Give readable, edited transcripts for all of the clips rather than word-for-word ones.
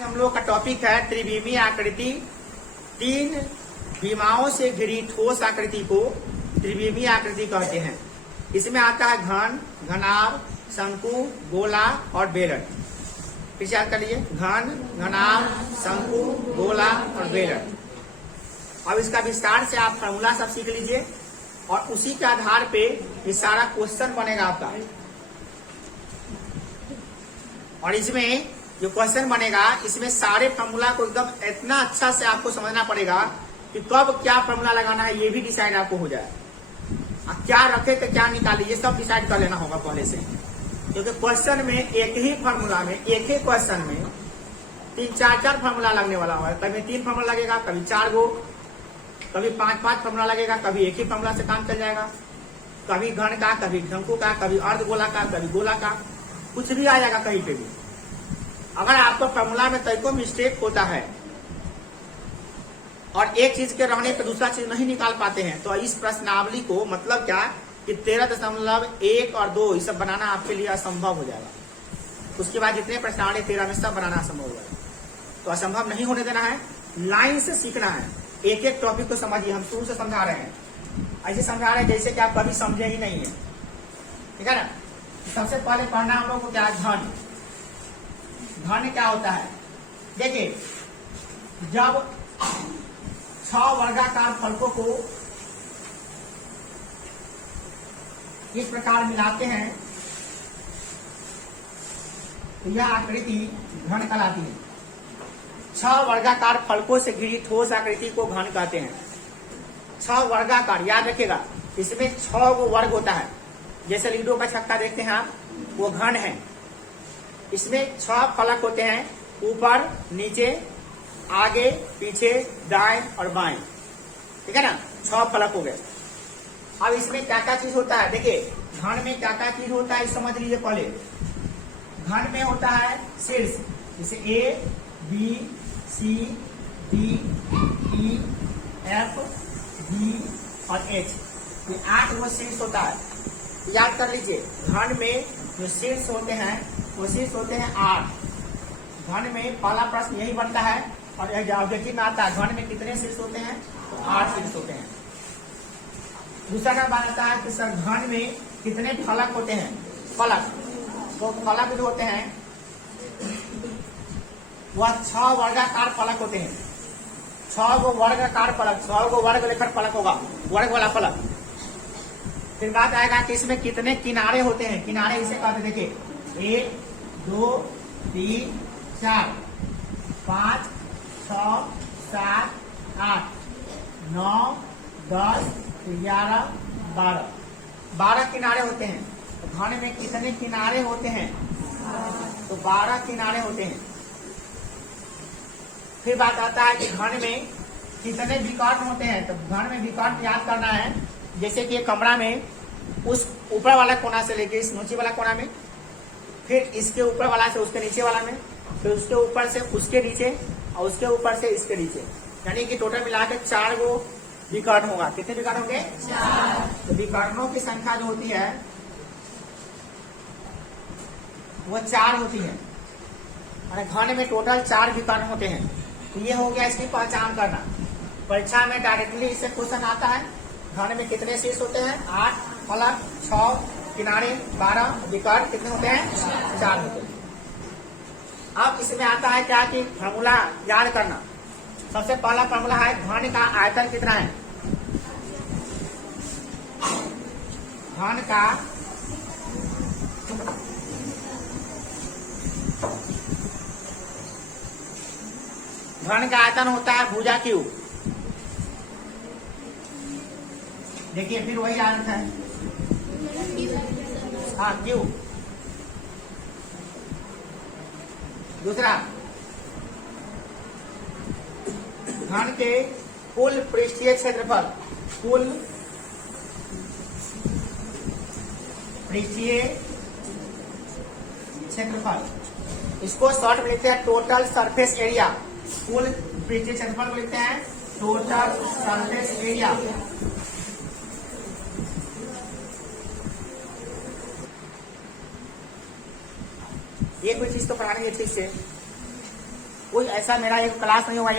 हम लोग का टॉपिक है त्रिविमीय आकृति। तीन विमाओं से घिरी ठोस आकृति को त्रिविमीय आकृति कहते हैं। इसमें आता है घन, घनाभ, शंकु, गोला और बेलट। फिर से याद कर लीजिए, घन, घनाभ, शंकु, गोला और बेलट। अब इसका विस्तार से आप फॉर्मूला सब सीख लीजिए और उसी के आधार पे ये सारा क्वेश्चन बनेगा आपका। और इसमें जो क्वेश्चन बनेगा इसमें सारे फॉर्मूला को एकदम इतना अच्छा से आपको समझना पड़ेगा कि कब क्या फॉर्मूला लगाना है ये भी डिसाइड आपको हो जाए। क्या रखे तो क्या निकाले ये सब डिसाइड कर लेना होगा पहले से, क्योंकि क्वेश्चन में एक ही फॉर्मूला में एक ही क्वेश्चन में तीन चार फॉर्मूला लगने वाला होगा। कभी 3 फॉर्मूला लगेगा, कभी 4 गो, कभी 5 फॉर्मूला लगेगा, कभी एक ही फॉर्मूला से काम चल जाएगा। कभी घन का, कभी शंकु का, कभी अर्धगोला का, कभी गोला का, कुछ भी आ जाएगा कहीं पे भी। अगर आपको फॉर्मूला में तरीकों मिस्टेक होता है और एक चीज के रहने पर दूसरा चीज नहीं निकाल पाते हैं तो इस प्रश्नावली को मतलब क्या कि 13.1 और 2 ये सब बनाना आपके लिए असंभव हो जाएगा। उसके बाद जितने प्रश्नावली 13 में सब बनाना असंभव हो जाएगा। तो असंभव नहीं होने देना है, लाइन से सीखना है। एक एक टॉपिक को समझिए, हम शुरू से समझा रहे हैं, ऐसे समझा रहे हैं जैसे कि आप कभी समझे ही नहीं है, ठीक है ना। सबसे पहले पढ़ना हम लोग को क्या है, घन। घन क्या होता है, देखिए जब 6 वर्गाकार फलकों को इस प्रकार मिलाते हैं तो यह आकृति घन कहलाती है। 6 वर्गाकार फलकों से घिरी ठोस आकृति को घन कहते हैं। 6 वर्गाकार याद रखिएगा, इसमें 6 गो वर्ग होता है। जैसे लूडो का छक्का देखते हैं आप, वो घन है। इसमें 6 फलक होते हैं, ऊपर, नीचे, आगे, पीछे, दाएं और बाएं, ठीक है ना। 6 फलक हो गए। अब इसमें क्या क्या चीज होता है, देखिए घन में क्या क्या चीज होता है समझ लीजिए। पहले घन में होता है शीर्ष, जैसे A, B, C, D, E, F, G और H, ये 8 वो शीर्ष होता है। याद कर लीजिए, घन में जो शीर्ष होते हैं वो शीर्ष होते हैं 8। घन में पहला प्रश्न यही बनता है और यह ऑब्जेक्टिव में आता है, घन में कितने शीर्ष होते हैं, तो 8 शीर्ष होते हैं। दूसरा का बात आता है कि सर घन में कितने फलक होते हैं, फलक, तो फलक जो होते हैं वह 6 वर्गाकार फलक होते हैं। 6 गो वर्गाकार फलक, 6 गो वर्ग लेकर फलक होगा, वर्ग वाला फलक। फिर बात आएगा कि इसमें कितने किनारे होते हैं। किनारे इसे कहते हैं, देखिए 1, 2, 3, 4, 5, 6, 7, 8, 9, 10, 11, 12, 12 किनारे होते हैं। तो घन में कितने किनारे होते हैं, तो 12 किनारे होते हैं। फिर बात आता है कि घन में कितने विकर्ण होते हैं, तो घन में विकर्ण याद करना है। जैसे कि एक कमरा में उस ऊपर वाला कोना से लेके इस नीचे वाला कोना में, फिर इसके ऊपर वाला से उसके नीचे वाला में, फिर उसके ऊपर से उसके नीचे और उसके ऊपर से इसके नीचे, यानी कि टोटल मिला के 4 गो विकर्ण होगा। कितने विकर्ण होंगे, 4। तो विकर्णों की संख्या जो होती है वो 4 होती है। और घन में टोटल 4 विकर्ण होते हैं। तो ये हो गया इसकी पहचान करना। परीक्षा में डायरेक्टली इससे क्वेश्चन आता है, घन में कितने शीर्ष होते हैं, 8 फलक, 6 किनारे, 12 विकर्ण, कितने होते हैं, 4 होते हैं। अब इसमें आता है क्या कि फॉर्मूला याद करना। सबसे पहला फॉर्मूला है, घन का आयतन कितना है। घन का आयतन होता है भुजा क्यूब। देखिए फिर वही आंसर है, हाँ क्यूब। दूसरा, घन के कुल पृष्ठीय क्षेत्रफल, कुल पृष्ठीय क्षेत्रफल, इसको शॉर्ट में लिखते हैं टोटल सरफेस एरिया। कुल पृष्ठीय क्षेत्रफल को लिखते हैं टोटल सरफेस एरिया। ये कोई चीज तो पढ़ानी है ठीक से। कोई ऐसा मेरा एक क्लास नहीं हुआ।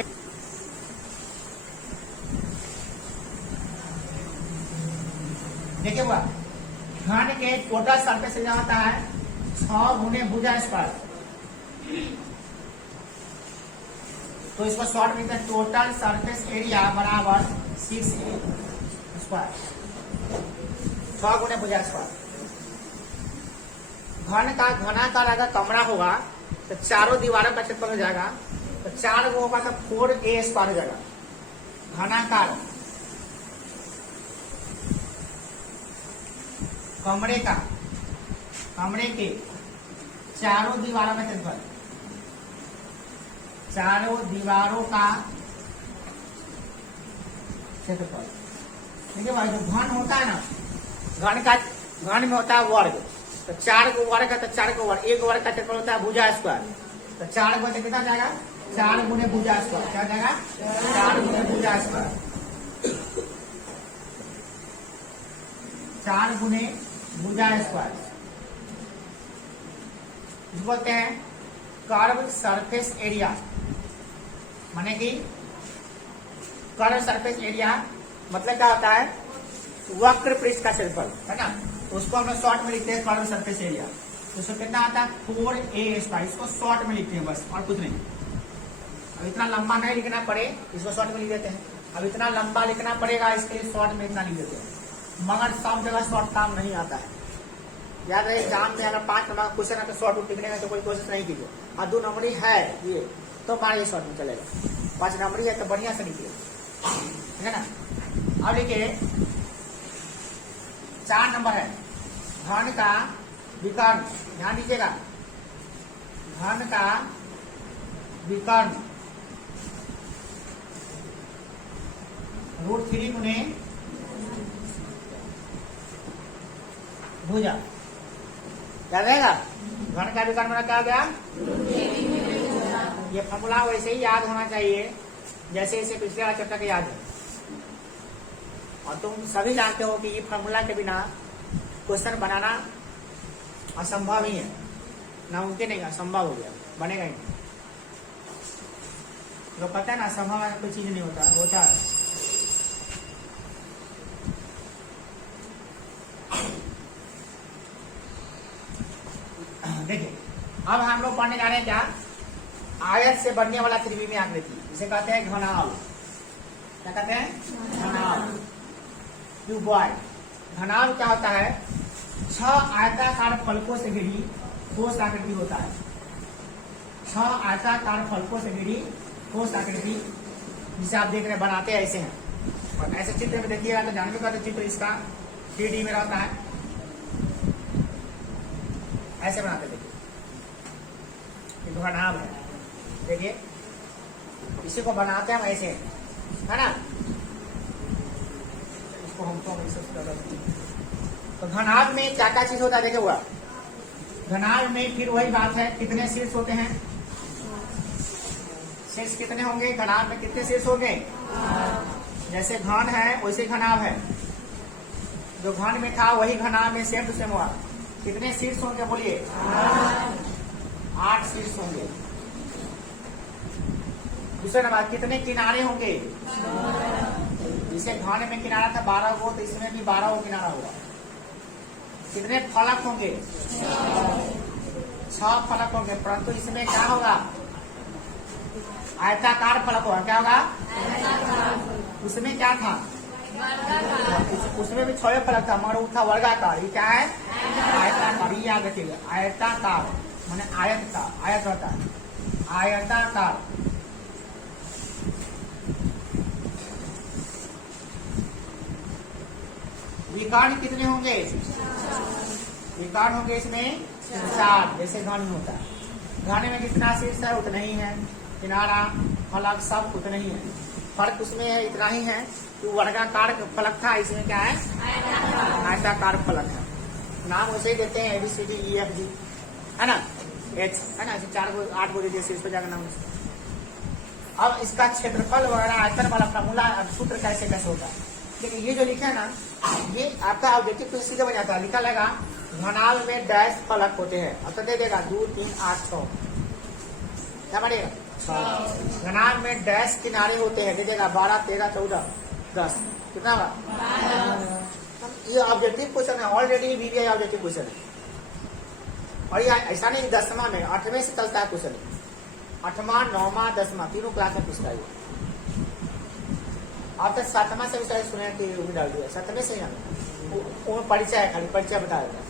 देखिए हुआ घन के टोटल सरफेस एरिया होता है 6 गुने भुजा स्क्वायर। तो इसको शॉर्ट में टोटल सरफेस एरिया बराबर 6 स्क्वायर, 6 गुने भुजा स्क्वायर। घन का घनाकार अगर कमरा होगा तो चारों दीवारों का क्षेत्रफल हो जाएगा, तो 4 होगा तो 4a स्क्वायर हो जाएगा। घनाकार कमरे के चारों दीवारों में क्षेत्रफल, चारों दीवारों का क्षेत्रफल। देखिए भाई, जो घन होता है ना, घन में होता है वर्ग, तो 4 को वर्ग है तो 4 को वर्ग, 1 वर्ग का क्षेत्रफल होता है भुजा स्क्वायर। तो 4 गुने कितना जाएगा, 4 गुने भुजा स्क्वायर। क्या जाएगा, 4 गुने भुजा स्क्वायर, 4 गुने भुजा स्क्वायर। इसको बोलते हैं कर्व सरफेस एरिया, माने कि कर्व सरफेस एरिया मतलब क्या होता है, वक्र पृष्ठ का क्षेत्रफल, है ना। उसको हम लोग शॉर्ट में लिखते हैं कर्व सरफेस एरिया। तो इसको कितना आता है 4a स्क्वायर। इसको शॉर्ट में लिखते हैं बस, और कुछ नहीं। अब इतना लंबा नहीं लिखना पड़े, इसको शॉर्ट में लिख देते हैं। अब इतना लंबा लिखना पड़ेगा, इसके लिए शॉर्ट में इतना लिख देते हैं। मगर सब जगह शॉर्ट काम नहीं आता है। याद रहे, एग्जाम में अगर 5 नंबर का क्वेश्चन है तो शॉर्ट लिखने में तो कोई कोशिश नहीं कीजिए। और 2 नंबरी है ये तो मारिए शॉर्ट में चलेगा। 5 नंबरी है तो बढ़िया से लिखिए, ठीक है ना। अब लिखिए 4 नंबर है घन का विकर्ण। ध्यान दीजिएगा, घन का विकर्ण √3 गुने भुजा। याद रहेगा, घन का विकर्ण मेरा क्या हो गया, ये फॉर्मूला वैसे ही याद होना चाहिए जैसे इसे पिछले वाला चैप्टर का याद है। और तुम सभी जानते हो कि ये फॉर्मूला के बिना क्वेश्चन बनाना असंभव ही है, नामुमकिन नहीं, असंभव हो गया, बनेगा ही। तो पता है ना, असंभव कोई चीज नहीं होता है। देखिए, अब हम लोग पढ़ने जा रहे हैं क्या, आयत से बनने वाला त्रिविमीय आकृति, इसे कहते हैं घनाभ। क्या कहते हैं, घनाभ, क्यूबॉइड। घनाभ क्या होता है, 6 आयताकार फलकों से घिरी ठोस आकृति होता है। 6 आयताकार फलकों से घिरी ठोस आकृति, जिसे आप देख रहे हैं बनाते ऐसे हैं। और ऐसे चित्र में देखिएगा तो जानने का चित्र इसका 3D में रहता है, ऐसे बनाते। देखिए ये घनाभ है, देखिए इसी को बनाते हैं हम ऐसे, है ना। इसको हमको तो घनाभ में क्या क्या चीज होता है, देखिए हुआ घनाभ में फिर वही बात है, कितने शीर्ष होते हैं, शीर्ष कितने होंगे, घनाभ में कितने शीर्ष होंगे। जैसे घन है वैसे घनाभ है, जो घन में था वही घनाभ में सेम टू सेम हुआ। कितने शीर्ष होंगे बोलिए, 8 शीर्ष होंगे। दूसरे नंबर कितने किनारे होंगे, जिसे घन में किनारा था 12 गो, तो इसमें भी 12 गो किनारा होगा। कितने फलक होंगे, 6 फलक होंगे, परंतु इसमें क्या होगा, आयताकार फलक होगा। क्या होगा, उसमें क्या था, उसमें भी 6 फलक था, मगर वो था वर्गाकार। ये क्या है, आयताकार। ये याद रखिएगा, आयताकार माने आयत का, आयत होता है आयताकार। विकर्ण कितने होंगे, विकर्ण होंगे इसमें 4, जैसे घन में होता है। घन में कितना शीर्ष है उतना ही है, किनारा फलक सब उतना ही है। फर्क उसमें है, इतना ही है कि वर्गाकार फलक था, इसमें क्या है, आयताकार फलक है। नाम वैसे ही देते हैं ABCDEFG, है ना, H, है ना, 4 को 8 को दीजिए शीर्ष पर जाकर नाम। अब इसका क्षेत्रफल वगैरह आयतन वाला फॉर्मूला, सूत्र कैसे कैसे होता है। देखिए ये जो लिखा है ना, ये आपका ऑब्जेक्टिव तो सीधे बन जाता है। लिखा लगा घनाभ में डैश फलक होते हैं, अब तो दे देगा 2, 3, 8, 6, क्या बढ़ेगा घनाभ में डैश किनारे होते हैं, देखिएगा 12, 13, 14, 10, कितना होगा? ये ऑब्जेक्टिव क्वेश्चन है, ऑलरेडी वीवीआई ऑब्जेक्टिव क्वेश्चन है। और ये ऐसा नहीं 10वां में, 8वें से चलता है क्वेश्चन, 8वां, 9वां, 10वां तीनों क्लास में पूछता है। आप तक 7वां से भी शायद सुने कि वो डाल दिया, 7वें से वो परिचय है, खाली परिचय बता देता है।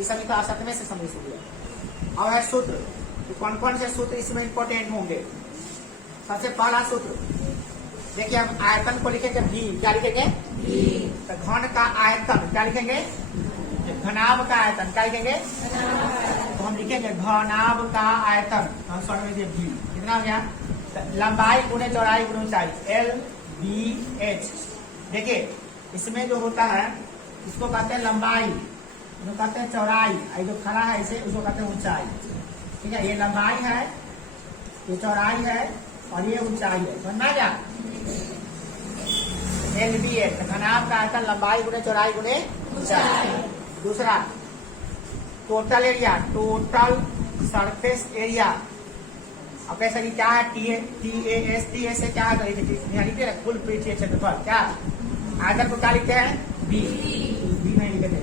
इस समय तो 7वें से समझ लिया। अब है सूत्र, तो कौन कौन से सूत्र इसमें इंपॉर्टेंट होंगे? सबसे पहला सूत्र देखिए, हम आयतन को लिखेंगे भी, क्या लिखेंगे? तो घन का आयतन क्या लिखेंगे? घनाभ का आयतन क्या लिखेंगे? तो हम लिखेंगे घनाभ का आयतन, हम शॉर्ट में भी। कितना हो गया? लंबाई गुणे चौड़ाई गुणे ऊंचाई, LBH। देखिए इसमें जो होता है इसको कहते हैं लंबाई, इसको कहते हैं चौड़ाई, जो खड़ा है इसे उसको कहते हैं ऊंचाई। ठीक है, ये लंबाई है, ये चौड़ाई है और ये ऊंचाई है, समझना क्या? LBH घनाभ का आयतन, लंबाई गुणे चौड़ाई गुणे ऊंचाई। दूसरा total area, total surface area. अब कैसा कि क्या है? TAS से क्या है? लिखते हैं कुल पृष्ठीय क्षेत्रफल, क्या आयतन को क्या लिखते हैं? B नहीं लिखते।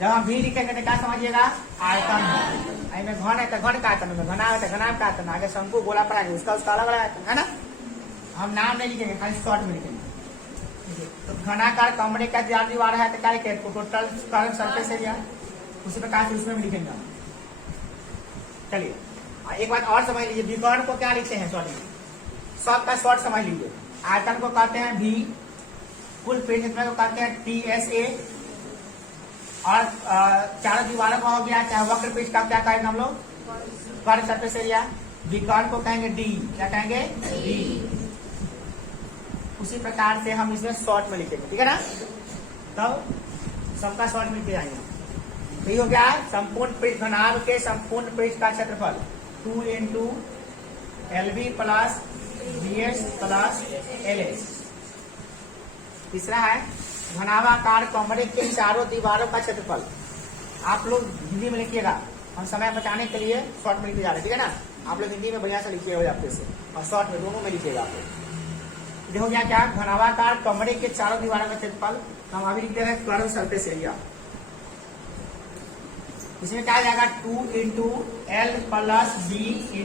जब हम भी लिखेंगे तो क्या समझिएगा? आयतन है। में घन है तो घन का आयतन, में घनाभ है तो घनाभ का आयतन, आगे शंकु गोला पड़ाएंगे उसका अलग अलग आयतन है ना। हम नाम नहीं लिखेंगे, खाली शॉर्ट में लिखेंगे। तो घनाकार कमरे का दीवार है तो क्या लिखेंगे? टोटल सरफेस एरिया, उसी प्रकार से उसमें भी लिखेंगे हम। चलिए एक बात और समझ लीजिए, विकर्ण को क्या लिखते हैं? शॉर्ट में सबका शॉर्ट समझ लीजिए। आयतन को कहते हैं भी, कुल पृष्ठ क्षेत्रफल को कहते हैं TSA, और चारों दीवारों का हो गया चाहे वक्र पृष्ठ का क्या कहेंगे हम लोग? Curve surface area. विकर्ण को कहेंगे D, क्या कहेंगे? D। उसी प्रकार से हम इसमें शॉर्ट में लिखेंगे, ठीक है ना? तब सबका शॉर्ट में लिखे जाएंगे। तो ये हो गया संपूर्ण पृष्ठ, घनाभ के संपूर्ण पृष्ठ का क्षेत्रफल 2 × LB plus BH plus LH। तीसरा है घनाभाकार कमरे के चारों दीवारों का क्षेत्रफल। आप लोग हिंदी में लिखिएगा, हम समय बचाने के लिए शॉर्ट में लिखे जा रहे हैं, ठीक है ना? आप लोग हिंदी में बढ़िया से लिखिएगा आपके से, और शॉर्ट में दोनों में लिखिएगा आप लोग। देखो क्या क्या, घनाभाकार कमरे के चारों दीवारों का क्षेत्रफल हम अभी लिखते हैं कर्व सरफेस एरिया। इसमें क्या जाएगा? 2 × L plus B ×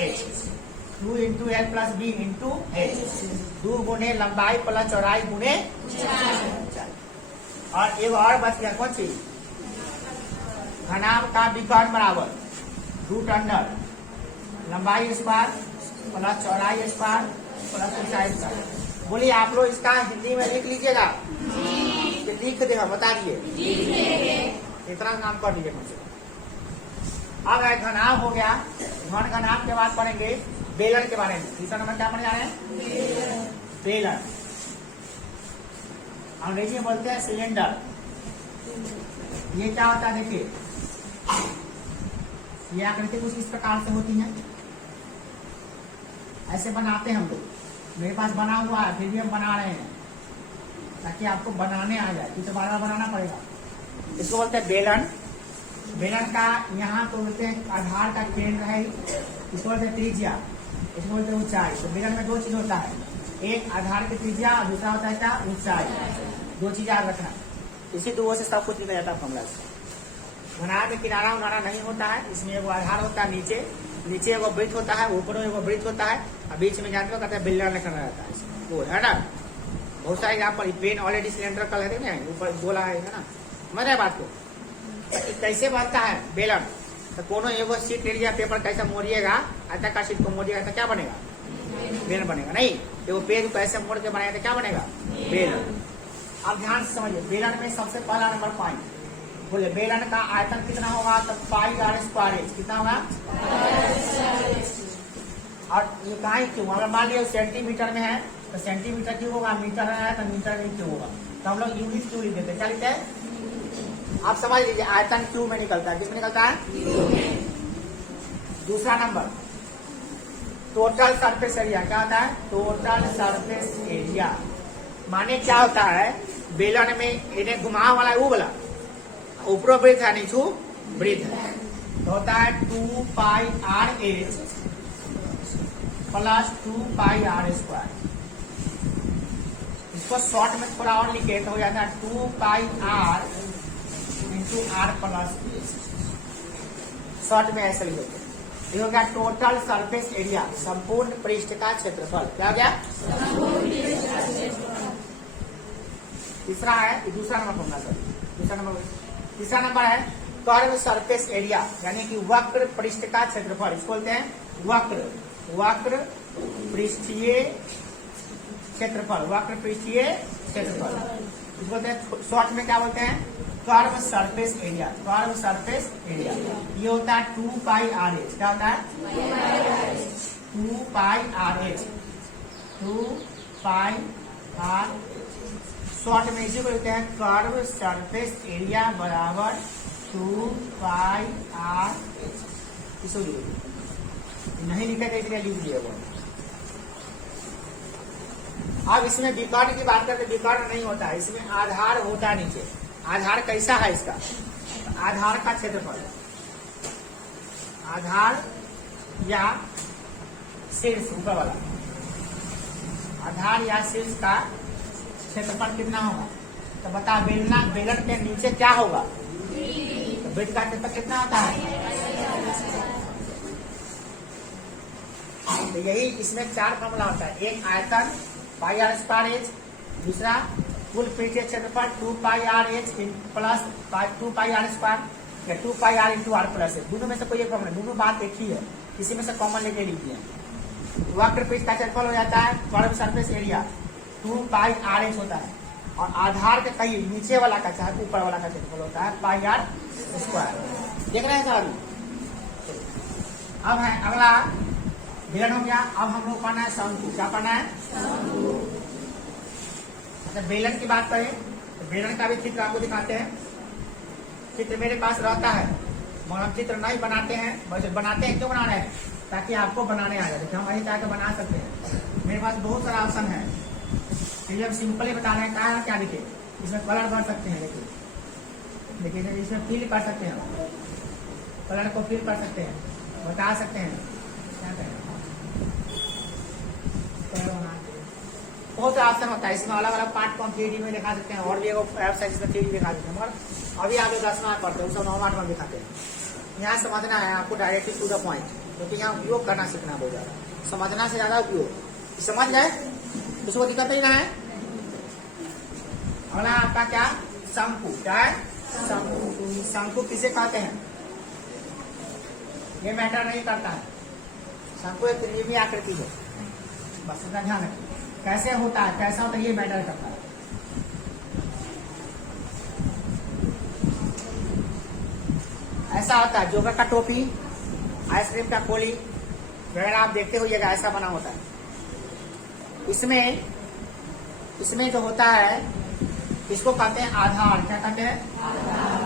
H, 2 × L plus B × H, 2 गुणे लंबाई प्लस चौड़ाई गुणे ऊंचाई। और एक और बच गया, कौन सी? घनाभ का विकर्ण बराबर रूट अंडर लंबाई स्क्वायर प्लस चौड़ाई स्क्वायर प्लस ऊंचाई स्क्वायर। बोलिए आप लोग इसका हिंदी में लिख लीजिएगा, लिख देगा, बता दिए, इतना काम कर लीजिए मुझसे। अब घनाभ हो गया, घन घनाभ के बाद पढ़ेंगे बेलन के बारे में। तीसरा नंबर क्या पढ़ने जा रहे हैं? बेलन, अंग्रेजी में बोलते हैं सिलेंडर। ये क्या होता है? देखिए ये आकृति कुछ इस प्रकार से होती है, ऐसे बनाते हैं हम लोग। मेरे पास बना हुआ है, फिर भी हम बना रहे हैं ताकि आपको बनाने आ जाए, तो बार बार बनाना पड़ेगा। इसको बोलते हैं बेलन। बेलन का यहाँ तो बोलते हैं आधार का केंद्र है, इसको बोलते हैं त्रिज्या, इसको बोलते हैं ऊंचाई। तो बेलन में दो चीज होता है, एक आधार की त्रिज्या और दूसरा होता है क्या? ऊंचाई। दो चीज याद रखना, इसी दो से सब कुछ निकल जाता है फॉर्मूला से। घनाभ में किनारा उनारा नहीं होता है, इसमें एगो आधार होता है, नीचे एगो वृत्त होता है, ऊपर एगो वृत्त होता है, और बीच में जानते हो कहते हैं बेलन रखना रहता है, वो है ना। बहुत सारे यहाँ पर पेन ऑलरेडी सिलेंडर कलर है ना, ऊपर गोला है ना, समझ रहे बात को? कैसे बनता है बेलन? तो कोनो एगो शीट ले लीजिए पेपर, कैसे मोड़िएगा, आयताकार शीट को मोड़िएगा तो क्या बनेगा? बेलन बनेगा। नहीं, एगो पेज को ऐसे मोड़ के बनाएगा तो क्या बनेगा? बेलन। अब ध्यान से समझिए, बेलन में सबसे पहला नंबर पॉइंट बोले, बेलन का आयतन कितना होगा? तो πr², कितना होगा? और ये कहा क्यों? अगर मान लिया सेंटीमीटर में है तो सेंटीमीटर क्यों होगा, मीटर है तो मीटर में क्यों होगा। तो हम लोग यूनिट क्यों लिख देते हैं, क्या लिखते हैं? आप समझ लीजिए, आयतन क्यू में निकलता है, किसमें निकलता है? दूसरा नंबर टोटल सरफेस एरिया, क्या होता है? टोटल सरफेस एरिया माने क्या होता है? बेलन में इन्हें घुमाव वाला है, वो वाला ऊपर वृत्त है, नीचू वृत्त है, तो होता है 2 pi R H plus 2 pi R square. इसको शॉर्ट में थोड़ा और लिखे तो हो जाता है 2 pi R into R plus H. Short में ऐसे लिखे थे। ये हो गया टोटल सरफेस एरिया, संपूर्ण पृष्ठ का क्षेत्रफल। क्या हो गया? तीसरा है, दूसरा नंबर होगा सर। तीसरा नंबर है कर्व सरफेस एरिया, यानी कि वक्र पृष्ठ का क्षेत्रफल। इसको बोलते हैं वक्र पृष्ठीय क्षेत्रफल। वक्र पृष्ठीय क्षेत्रफल इसको बोलते हैं, शॉर्ट में क्या बोलते हैं? Curve surface area. Curve surface area ये होता है 2 पाई आर एच। क्या होता है? 2 pi R H. 2 pi R. Short में इसी को लिखते हैं कर्व सरफेस एरिया बराबर 2 पाई आर एच। इसको नहीं लिखे थे इसलिए लिख दिए वो। अब इसमें विकर्ण की बात करते, विकर्ण नहीं होता है, इसमें आधार होता है नीचे। आधार कैसा है इसका? आधार का क्षेत्रफल, आधार या शीर्ष ऊपर वाला, आधार या शीर्ष का क्षेत्रफल कितना होगा? तो बता, बेलन के नीचे क्या होगा? तो बेड का क्षेत्रफल कितना होता है? तो यही इसमें 4 फॉर्मूला होता है। एक आयतन पाई आर स्क्वायर एच, दूसरा कुल पृष्ठीय क्षेत्रफल 2 pi R H plus 2 pi R square या 2 pi R into R plus H. दोनों में से कोई एक फॉर्मूला, दोनों बात एक ही है, किसी में से कॉमन लेके लीजिए। वक्र पृष्ठ का क्षेत्रफल हो जाता है curve surface area 2 pi R H होता है, और आधार के कहीं नीचे वाला का चाहे ऊपर वाला का क्षेत्रफल होता है पाई आर स्क्वायर। देख रहे हैं सर? अब है अगला बेलन हो गया। अब हम लोग पढ़ना है शंकु। क्या पढ़ना है? अच्छा, बेलन की बात करें तो बेलन का भी चित्र आपको दिखाते हैं। चित्र मेरे पास रहता है, मगर हम चित्र नहीं बनाते हैं। वैसे बनाते हैं, क्यों बना रहे हैं? ताकि आपको बनाने आ जाए, हम वही चाह बना सकते हैं। मेरे पास बहुत सारा ऑप्शन है, इसलिए हम सिंपल ही बता रहे हैं। कहा क्या लिखे? इसमें कलर भर सकते हैं, देखिए इसमें फिल कर सकते हैं, कलर को फिल कर सकते हैं, बता सकते हैं क्या करें। बहुत सारा ऑप्शन होता है इसमें, अलग अलग पार्ट को हम 3D में दिखा सकते हैं, और भी एप है जिसमें 3D दिखा सकते हैं। मगर अभी आगे 10वां पढ़ते हैं, उसको 9वां में दिखाते हैं। यहाँ समझना है आपको, डायरेक्टली टू द पॉइंट, क्योंकि यहाँ उपयोग करना सीखना बहुत ज्यादा, समझना से ज्यादा उपयोग। समझ गए? उसको दिक्कत ही ना है। अगला आपका क्या? शंकु। क्या है? शंकु। शंकु किसे कहते हैं? ये मैटर नहीं करता है। शंकु एक त्रिभुज आकृति है, बस इतना ध्यान रखिए। कैसे होता है, कैसा होता है, ये मैटर करता है। ऐसा होता है जोकर का टोपी, आइसक्रीम का कोली वगैरह आप देखते होइएगा, ऐसा बना होता है। इसमें जो होता है इसको कहते हैं आधार। क्या कहते हैं? आधार।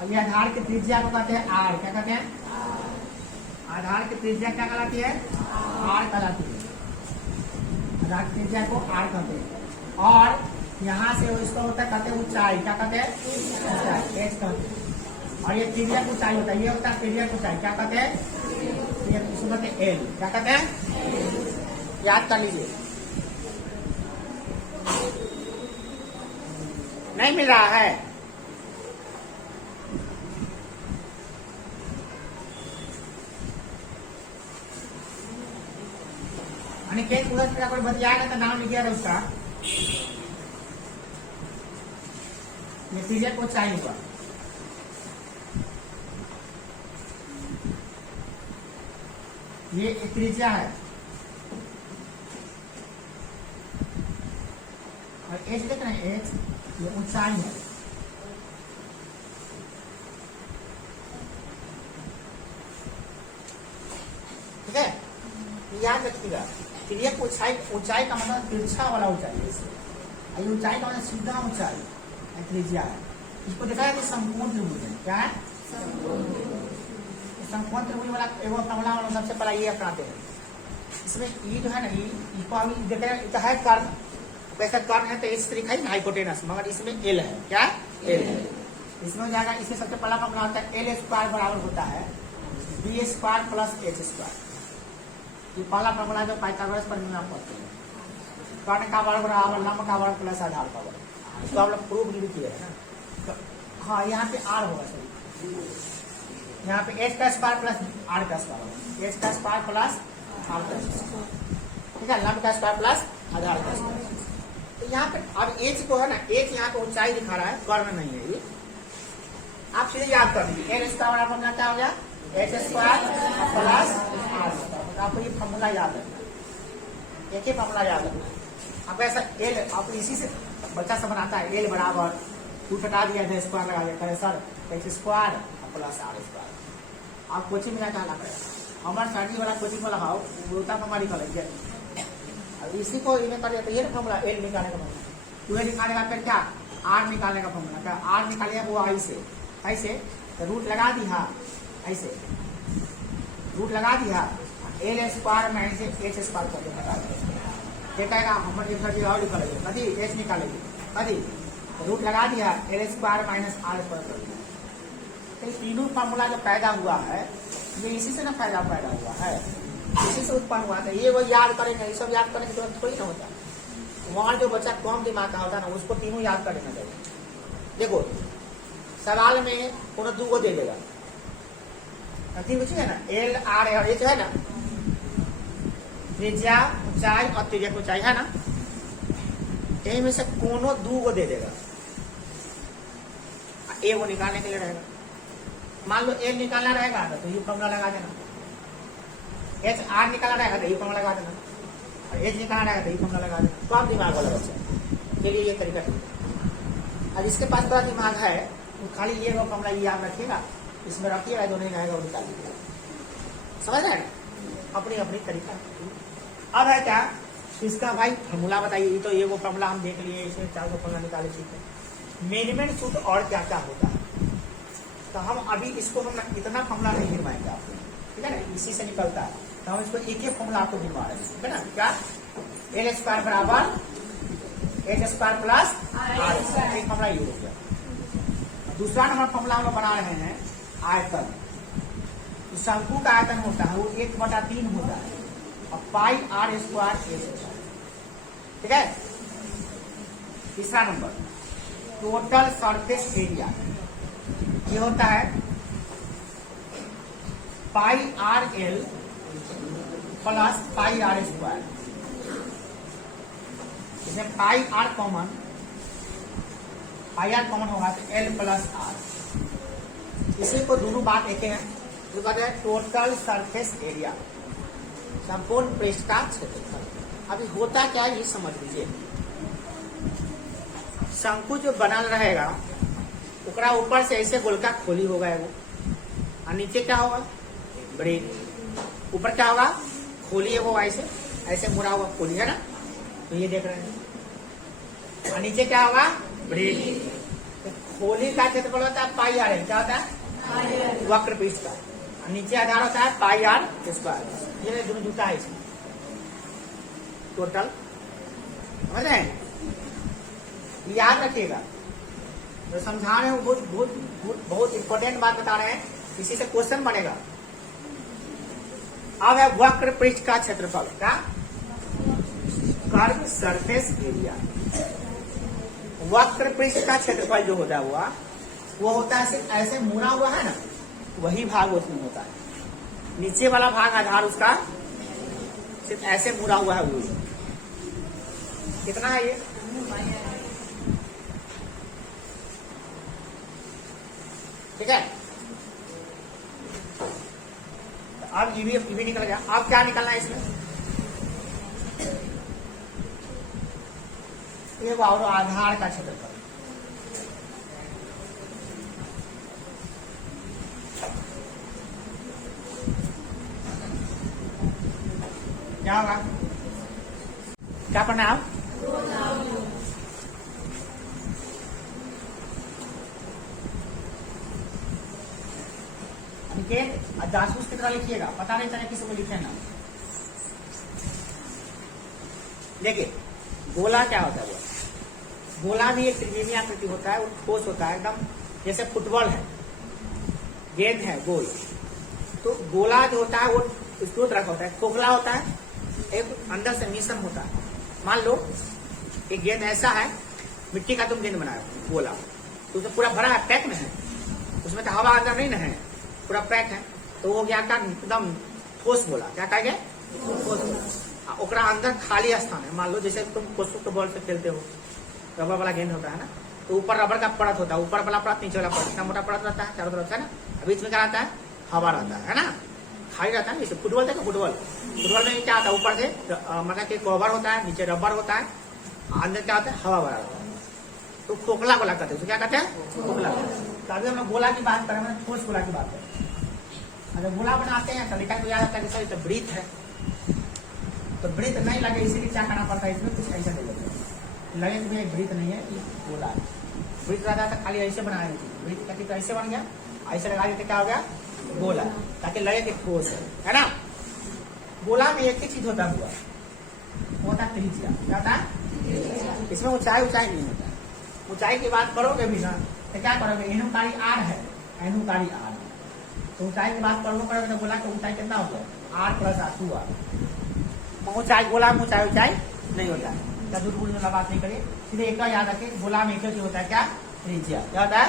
अब ये आधार की त्रिज्या को कहते हैं आर। क्या कहते हैं? आधार की त्रिज्या क्या कहलाती है? आर कहलाती है। आधार की त्रिज्या को आर कहते हैं। और यहाँ से इसको होता है कहते हैं ऊंचाई। क्या कहते हैं? ऊंचाई, एच कहते हैं। और ये तिर्यक ऊंचाई होता है, ये होता है तिर्यक ऊंचाई। क्या कहते हैं? इसको कहते हैं एल। क्या कहते हैं? याद कर लीजिए। नहीं मिल रहा है? अनिकेत उधर का कोई बतियाएगा तो नाम लिखिए उसका। ये तिर्यक को चाहिए होगा। ये त्रिज्या है और एच देख रहे हैं, एच ये ऊंचाई है। ठीक है, याद रखिएगा। तिर्यक ऊंचाई, ऊंचाई का मतलब तिरछा वाला ऊंचाई है। ऊंचाई का मतलब सीधा ऊंचाई त्रिज्या है। इसको देखा है कि समकोण त्रिभुज है। क्या है? समकोण त्रिभुज वाला एगो फॉर्मूला वाला सबसे पहला ये अपनाते हैं। इसमें ई जो है ना, इसको हम देख रहे हैं है कर्ण। वैसा कर्ण है तो इस तरीका है हाइपोटेनस, मगर इसमें एल है। क्या? एल है। इसमें हो जाएगा, इसमें सबसे पहला फॉर्मूला होता है एल स्क्वायर बराबर होता है b square plus h square. ये पहला फॉर्मूला जो पाइथागोरस पर हम पढ़ते हैं, कर्ण का वर्ग बराबर लंब का वर्ग प्लस आधार का वर्ग। इसको आप लोग प्रूफ भी किए है ना। तो हाँ, यहाँ पे आर होगा सही, यहाँ पे एच का स्क्वायर प्लस आर का स्क्वायर, एच का स्क्वायर प्लस आर का स्क्वायर, ठीक है, लंब का स्क्वायर प्लस आधार का स्क्वायर। तो यहाँ पे अब एच को है ना, एच यहाँ पे ऊंचाई दिखा रहा है, कर्ण नहीं है ये, आप सीधे याद कर दीजिए। एल स्क्वायर बराबर क्या हो गया, एच स्क्वायर प्लस आर। आपको ये फॉर्मूला याद रखना, एक ही फॉर्मूला याद रखना। अब ऐसा एल आप इसी से बच्चा सब बनाता है, एल बराबर टू हटा दिया था, स्क्वायर लगा दिया sir H square plus R square. आप कोचिंग में जाकर लगा हमारे स्टडी वाला कोचिंग में लगाओ, बोलता हमारी कॉलेज। अब इसी को इन्हें कर तो ये फॉर्मूला एल निकालने का फॉर्मूला, टू निकालने का फिर क्या आर निकालने का फॉर्मूला, क्या आर निकालिए वो आई से ऐसे, तो रूट लगा दी, हाँ ऐसे रूट लगा दिया, L square minus H square करके हटा देगा। हम और निकालेंगे कभी एच निकालेंगे कभी, रूट लगा दिया, L square minus R square कर दिया। तो तीनों फॉर्मूला जो पैदा हुआ है ये इसी से ना पैदा हुआ है, इसी से उत्पन्न हुआ था। ये वो याद करेंगे, ये सब याद करने की जरूरत थोड़ी ना होता। वहां जो बच्चा कम दिमाग का होता है ना, उसको तीनों याद कर लेना चाहिए। देखो सवाल में कोनो दो को दे देगा, तीन है ना, एल आर और एच है ना, त्रिज्या ऊंचाई और त्रिज्या ऊंचाई है ना, यही में से कोनो दो को दे देगा, ए वो निकालने के लिए रहेगा। मान लो एल निकालना रहेगा तो ये फॉर्मूला लगा देना, एच आर निकालना रहेगा तो ये फॉर्मूला लगा देना, और एच निकालना रहेगा तो ये फॉर्मूला लगा देना। तो आप दिमाग वाला बच्चा के लिए ये तरीका ठीक है। और जिसके पास थोड़ा दिमाग है वो खाली ये वो फॉर्मूला ये याद रखिएगा, इसमें रखिएगा, जो नहीं रहेगा वो निकाल दीजिएगा। समझ रहे हैं, अपनी अपनी तरीका। अब है क्या इसका भाई फॉर्मूला बताइए, ये तो ये वो फॉर्मूला हम देख लिए, इसमें 4 फॉर्मूला निकाले, ठीक है। मिनिमम सूत्र और क्या क्या होता है, तो हम अभी इसको हम इतना फॉर्मूला नहीं गिनवाएंगे आपको, ठीक है ना, इसी से निकलता है। तो हम इसको एक एक फॉर्मूला आपको गिनवा रहे हैं, ठीक है ना। क्या एल स्क्वायर बराबर H square plus R square, एक फॉर्मूला ये हो गया। दूसरा नंबर फॉर्मूला हम लोग बना रहे हैं आयतन। शंकु का आयतन होता है वो 1/3 होता है, और पाई आर स्क्वायर एच स्क्वायर, ठीक है। तीसरा नंबर टोटल सरफेस एरिया, ये होता है pi R L plus pi R square. इसमें pi R common, pi R common होगा तो एल प्लस आर। इसी को दोनों बात एक है, जो कहते हैं टोटल सरफेस एरिया, संपूर्ण पृष्ठ का क्षेत्रफल। अभी होता क्या ये समझ लीजिए। शंकु जो बनल रहेगा उकरा ऊपर से ऐसे गोलका खोली होगा वो, और नीचे क्या होगा ब्रेक। ऊपर क्या होगा खोली है वो, ऐसे ऐसे मुड़ा हुआ खोली है ना, तो ये देख रहे हैं। और नीचे क्या होगा ब्रेक। तो खोली का क्षेत्रफल होता है पाई आर, क्या होता है वक्र पृष्ठ का, और नीचे आधार होता है पाई आर स्क्वायर। ये दोनों जुटा है इसमें टोटल, समझ रहे हैं। याद रखिएगा, जो समझा रहे हैं वो बहुत इंपॉर्टेंट बात बता रहे हैं, इसी से क्वेश्चन बनेगा। अब है वक्र पृष्ठ का क्षेत्रफल, क्या कर्व सरफेस एरिया। वक्र पृष्ठ का क्षेत्रफल जो होता है वो होता है सिर्फ ऐसे मुड़ा हुआ है ना, वही भाग उसमें होता है। नीचे वाला भाग आधार उसका सिर्फ ऐसे मुड़ा हुआ है वो। कितना है ये, ठीक है। अब ये भी निकल गया। अब क्या निकलना है इसमें, ये और आधार का क्षेत्रफल। क्या होगा, क्या पढ़ना है आप, जासूस की तरह लिखिएगा, पता नहीं चले किसी को लिखे ना। देखिए गोला क्या होता है, गोला भी एक त्रिविमीय आकृति होता है, वो ठोस होता है एकदम, जैसे फुटबॉल है, गेंद है गोल, तो गोला जो होता है वो दो तरह का होता है, खोखला होता है, एक अंदर से मिश्रण होता है। मान लो एक गेंद ऐसा है, मिट्टी का तुम गेंद बनाया गोला, तो उसे पूरा भरा है, पैक में है, उसमें तो हवा अंदर नहीं ना है, पूरा पैक है, तो वो क्या का एकदम ठोस गोला, क्या कहेंगे ठोस गोला। ओकरा अंदर खाली स्थान है। मान लो जैसे तुम फुटबॉल से खेलते हो, रबर वाला गेंद होता है ना, तो ऊपर रबर का परत होता है, ऊपर वाला परत नीचे वाला परत, इतना मोटा परत रहता है चारों तरफ से ना, बीच में क्या रहता है हवा रहता है ना, खाली रहता है। जैसे फुटबॉल देखो, फुटबॉल में क्या आता है, ऊपर से मतलब कि कवर होता है, नीचे रबर होता है, अंदर क्या होता है हवा भरा रहता है, तो खोखला गोला कहते हैं, क्या कहते हैं खोखला गोला। तो अभी हम लोग गोला की बात करें, मतलब ठोस गोला की बात करें। अगर गोला बनाते हैं तरीका तो याद आता है कि सर तो ब्रीथ है, तो ब्रीथ नहीं लगे इसीलिए क्या करना पड़ता है, इसमें कुछ ऐसा नहीं लगे कि भाई ब्रीथ नहीं है, गोला है। ब्रीथ रहता है तो खाली ऐसे बनाया, ब्रीथ करके तो ऐसे बन गया, ऐसे लगा देते क्या हो गया गोला, ताकि लगे कि ठोस है ना। गोला में एक ही चीज होता है, वो होता है त्रिज्या। क्या होता है, इसमें ऊंचाई नहीं होता है। ऊंचाई की बात करोगे भी ना तो क्या करोगे, एनुकारी आर है, एनुकारी आर, तो ऊंचाई की बात करोगे तो गोला की ऊंचाई कितना होता है आर प्लस आर 2r। ऊंचाई गोला में ऊंचाई नहीं होता है, क्या दूर वाला बात नहीं करिए, सीधे एक याद रखिए, गोला में एक ही होता है क्या त्रिज्या। क्या होता है,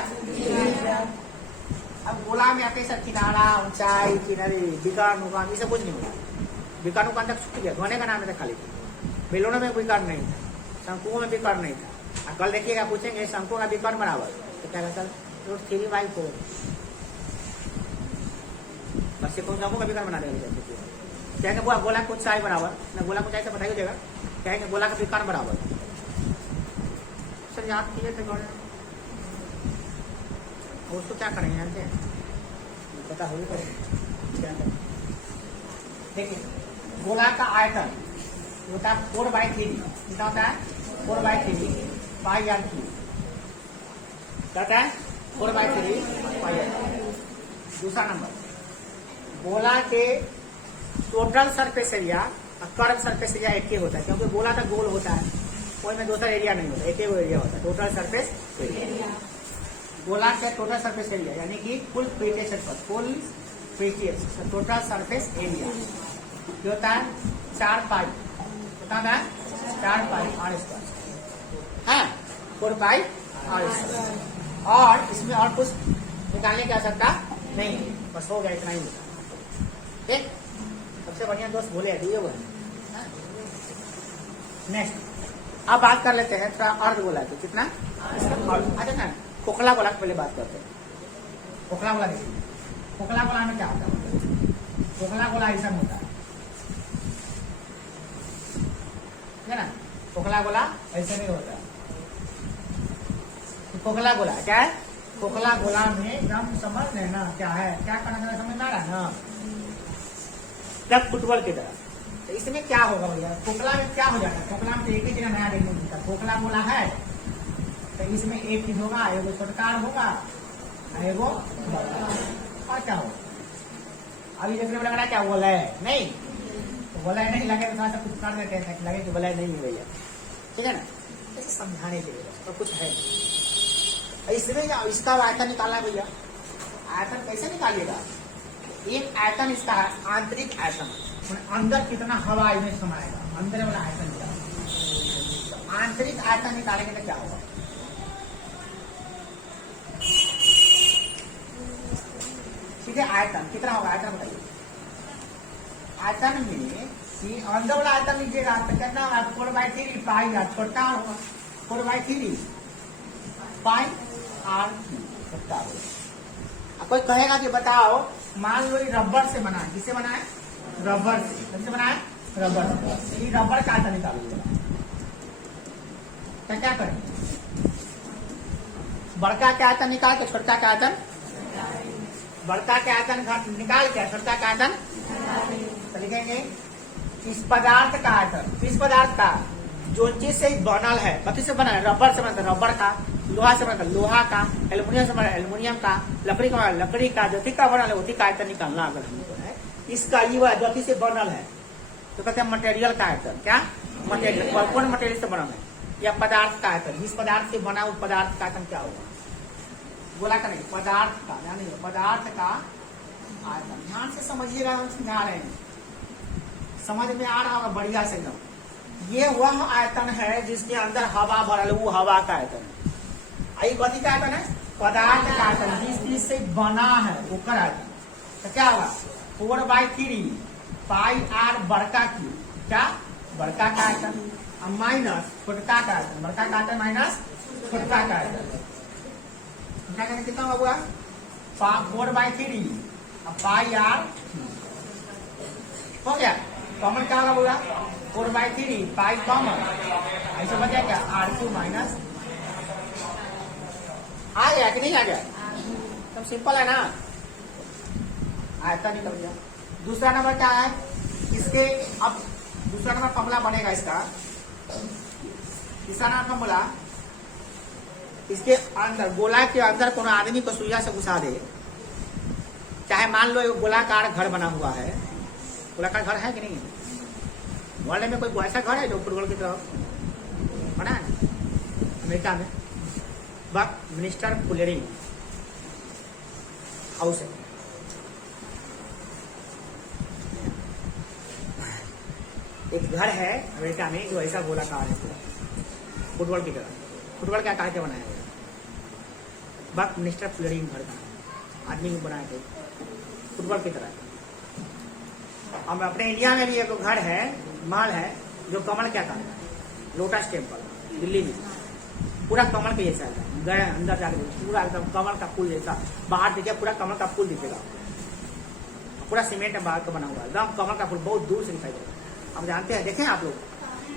अब गोला में आते सब किनारा ऊंचाई किनारे विकर्ण उकर्ण ये सब कुछ नहीं होता। विकर्ण उकर्ण तक छूट गया, धोने का नाम है खाली, बेलूनों में विकर्ण नहीं था, शंकुओं में विकर्ण नहीं था। कल देखिएगा पूछेंगे शंकुओं का विकर्ण बराबर, तो क्या कहता है 3/4, बस से कौन शंकुओं का विकर्ण बना देगा, कहेंगे गोला की ऊंचाई बराबर ना, गोला की ऊंचाई से बताइए देगा, कहेंगे गोला का विकर्ण बराबर। सर याद किए थे गौर, उसको क्या करेंगे जानते हैं, पता हो क्या करें। देखिए गोला का आयतन होता है 4/3, कितना होता है 4/3 πr3, कहता है 4/3 πr3। दूसरा नंबर, गोला के टोटल सरफेस एरिया और कर्व सरफेस एरिया एक ही होता है, क्योंकि गोला तो गोल होता है, कोई में दूसरा एरिया नहीं होता, एक ही एरिया होता है टोटल सरफेस एरिया। गोला के टोटल सरफेस एरिया यानी कि कुल पेटेशन पर, कुल पेटेस टोटल सरफेस एरिया जो होता है 4π, कितना होता है 4πr², है 4πr²। और इसमें और कुछ निकालने की आवश्यकता नहीं, बस हो गया इतना ही होता। ठीक, सबसे बढ़िया दोस्त बोले दिए वो। नेक्स्ट अब बात कर लेते हैं थोड़ा अर्ध गोला की, कितना अच्छा ना, खोखला गोला पहले बात करते हैं। खोखला गोला देखिए, खोखला गोला में क्या होता है, खोखला गोला ऐसा होता है ना, खोखला गोला ऐसे नहीं होता। खोखला गोला क्या है, खोखला गोला में एकदम समझ रहे ना क्या है, क्या करना समझ में आ रहा है ना, जब फुटबॉल की तरह। तो इसमें क्या होगा भैया, खोखला में क्या हो जाता है, खोखला में तो एक ही जगह नया देखने मिलता है। खोखला गोला है तो इसमें एक चीज होगा, एगो छोटकार होगा, एगो और क्या होगा, अभी देखने में लग रहा है क्या वलय नहीं, तो वलय नहीं लगे तो थोड़ा सा कुछ कर देते हैं ताकि लगे कि वलय नहीं है भैया, ठीक है ना, ऐसे समझाने के लिए तो कुछ है। इसमें इसका आयतन निकालना है भैया, आयतन कैसे निकालिएगा, एक आयतन इसका है आंतरिक आयतन, अंदर कितना हवा इसमें समाएगा, अंदर वाला आयतन निकालेगा। तो आंतरिक आयतन निकालेंगे तो क्या होगा, ठीक है, आयतन कितना होगा, आयतन बताइए। आयतन में अंदर वाला आयतन लीजिएगा तो कितना होगा 4/3 पाई, छोटा होगा 4/3 πr3 छोटा होगा। कोई कहेगा कि बताओ मान लो ये रबर से बना है, किससे बना है, रबर से, किससे बना है, रबर से। ये रबर का आयतन निकालिएगा तो क्या करेंगे, बड़का का आयतन निकाल के छोटा का आयतन, बड़का के आयतन निकाल के छोटा का आयतन तो लिखेंगे इस पदार्थ का आयतन, किस पदार्थ का, जो चीज से बनल है, कथी से बना है, रबर से बनता है रबर का, लोहा से बनता है लोहा का, एल्युमिनियम से बना है एल्युमिनियम का, लकड़ी का लकड़ी का, ज्योति का बनल है उसी का आयतन निकालना अगर हमको है। इसका युवा ज्योति से बनल है तो कहते हैं मटेरियल का आयतन, क्या मटेरियल, कौन मटेरियल से बनल है, या पदार्थ का आयतन, जिस पदार्थ से बना उस पदार्थ का आयतन क्या होगा, गोला का नहीं, पदार्थ का, यानी पदार्थ का आयतन। ध्यान से समझिएगा, हम समझा रहे हैं, समझ में आ रहा होगा बढ़िया से एकदम। ये वह आयतन है जिसके अंदर हवा भरल, वो हवा का आयतन है। आई कथी का आयतन है? पदार्थ का आयतन, जिस चीज से बना है वो कर आयतन। तो क्या होगा? 4/3 पाई आर बड़का क्यू, क्या बड़का का आयतन, माइनस छोटका का आयतन, बड़का का आयतन माइनस छोटका का आयतन। क्या करना, कितना होगा? 4/3 पाई आर हो गया। कॉमन क्या होगा पूरा? 4/3 पाई कॉमन, ऐसे बचा क्या? R³ माइनस, आ गया कि नहीं आ गया? एकदम सिंपल है ना, आयतन निकल गया। दूसरा नंबर क्या है इसके? अब दूसरा नंबर फॉर्मूला बनेगा इसका। तीसरा नंबर फॉर्मूला, इसके अंदर, गोला के अंदर कोनो आदमी को सुइया से घुसा दे, चाहे मान लो गोलाकार घर बना हुआ है, गोलाकार घर है कि नहीं? वर्ल्ड में कोई ऐसा घर है जो फुटबॉल की तरह बना है? अमेरिका में बक मिनिस्टर पुलेरिंग हाउस है, एक घर है अमेरिका में जो ऐसा गोलाकार है फुटबॉल की तरह। फुटबॉल क्या आकार के बनाया गया? बक मिनिस्टर पुलेरिंग घर का आदमी बनाए थे फुटबॉल की तरह। हम अपने इंडिया में भी एक घर है, महल है, जो कमल क्या कहता है, लोटस टेम्पल दिल्ली में, पूरा कमल के जैसा है। गए अंदर जाकर पूरा एकदम कमल का फूल जैसा, बाहर देखिए पूरा कमल का फूल दिखेगा, पूरा सीमेंट में बाहर का बना हुआ एकदम कमल का फूल, बहुत दूर से दिखाई देगा। हम जानते हैं, देखें आप लोग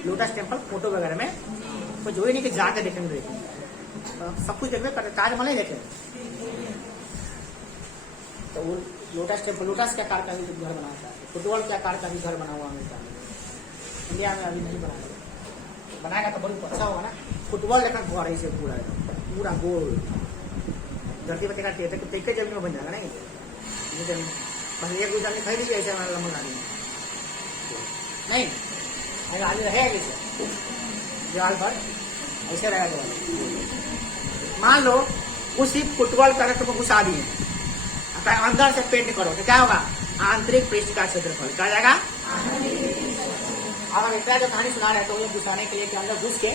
लोटस टेम्पल फोटो वगैरह में, तो जो ही नहीं कि जाकर देखेंगे, सब कुछ देखने पर ताजमहल नहीं देखे। तो वो लोटस टेम्पल, लोटस के आकार का भी घर बना था, फुटबॉल के आकार का भी घर बना हुआ अमेरिका में, इंडिया में अभी नहीं बनाया। बनाएगा तो बहुत अच्छा होगा ना, फुटबॉल लेकर घर है इसे पूरा पूरा गोल, धरती पर तेका जमीन में बन जाएगा नहीं, बस एक दूसरा खरीद लीजिए ऐसे हमारा लंबा गाड़ी नहीं, आगे रहेगा इसे दीवार पर ऐसे रहेगा। मान लो उसी फुटबॉल करंट को घुसा दिए, अंदर से पेंट करो तो क्या होगा? आंतरिक पृष्ठ का क्षेत्रफल क्या जाएगा? अब हम इतना जो कहानी सुना रहे हैं तो ये घुसाने के लिए कि अंदर घुस के